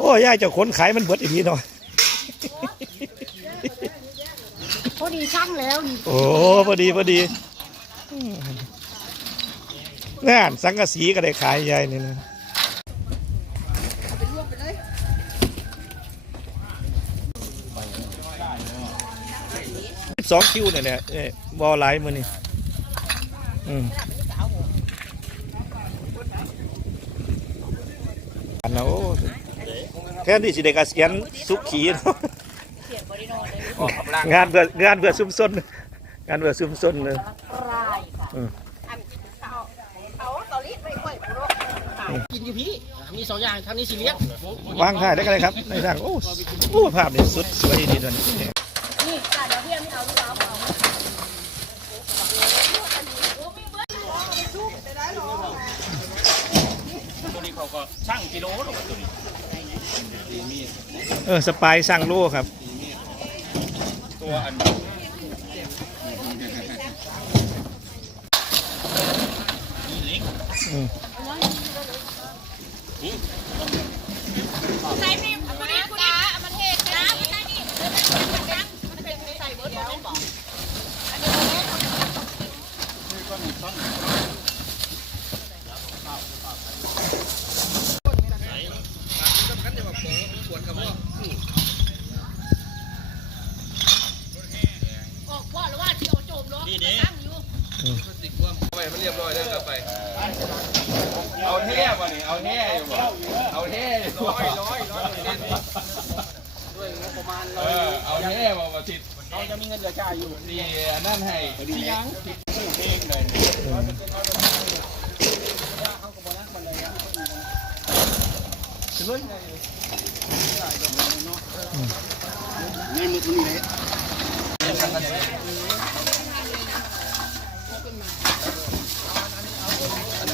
โอ้ยายเจ้าขนขายมันเบิดอีกทีเนาะพอดีช่างแล้วนี่โอ้พอดีพอดีอืมงานสังกะสีก็ได้ขายยายนี่นะสองคิวเนี่ยเนี่ยเอ้ยบอลไลน์มือนี่อืมอันนั้นโอ้แค่นี้สิเด็กเกษียณสุขีเนาะงานเบื่องานเบื่อซุ่มซนงานเบื่อซุ่มซนเลยรายค่ะอืมกินอยู่พี่ มีสองอย่างทางนี้สีเลี้ยงวางถ่ายได้กันเลยครับในทางโอ้โอ้ภาพนี่สุดสวยดีตัวนี้นี่จ้ะเดี๋ยวพี่ไม่เอาลูกเอาเอาตัวนี้เขาก็ช่างกิโลหรอกตัวนี้ เออสปายสั่งโลครับ ตัวอันใส่นี่คุณนี่คุณนี่มันเทนะมันใส่นี่มันเป็นใส่เบิร์ดบอกบอกออกว่าหรือว่าที่เอาโจมล้อตั้ง ไปมันเรียบร้อยแล้วกลับไป เอาเท่ป่ะนี่เอาเท่อยู่ป่เอาเท่ร้อยร้อยร้อยเป็นด้วยงบประมาณเออเอาเท่ป่ะมาติดเราจะมีเงินเหลือจ่ายอยู่ดีอันั่นให้ที่ยังเองเลยเงินมันมีเลย